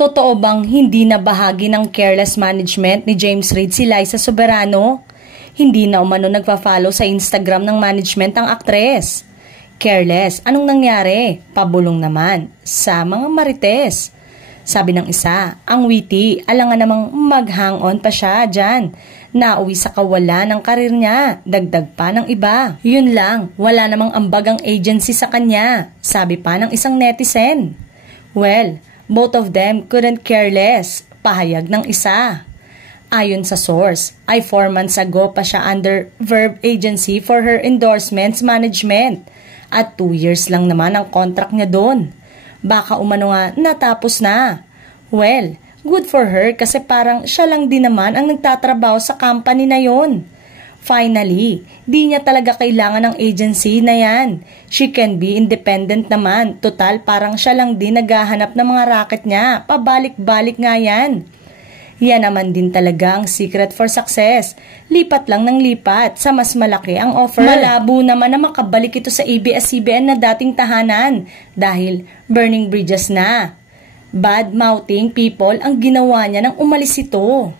Totoo bang hindi na bahagi ng careless management ni James Reid si Liza Soberano? Hindi na umano nagpa-follow sa Instagram ng management ang aktres. Careless, anong nangyari? Pabulong naman sa mga marites. Sabi ng isa, ang witty, alangan namang mag-hang-on pa siya dyan. Nauwi sa kawalan ng karir niya, dagdag pa ng iba. Yun lang, wala namang ambag ang agency sa kanya, sabi pa ng isang netizen. Well, both of them couldn't care less, pahayag ng isa. Ayon sa source, ay 4 months ago pa siya under Verve Agency for her endorsements management at 2 years lang naman ang contract niya doon. Baka umano nga natapos na. Well, good for her kasi parang siya lang din naman ang nagtatrabaho sa company na yon. Finally, di niya talaga kailangan ng agency na yan. She can be independent naman. Total, parang siya lang din naghahanap ng mga racket niya. Pabalik-balik nga yan. Yan naman din talaga ang secret for success. Lipat lang ng lipat sa mas malaki ang offer. Malabo naman na makabalik ito sa ABS-CBN na dating tahanan dahil burning bridges na. Bad-mouthing people ang ginawa niya nang umalis ito.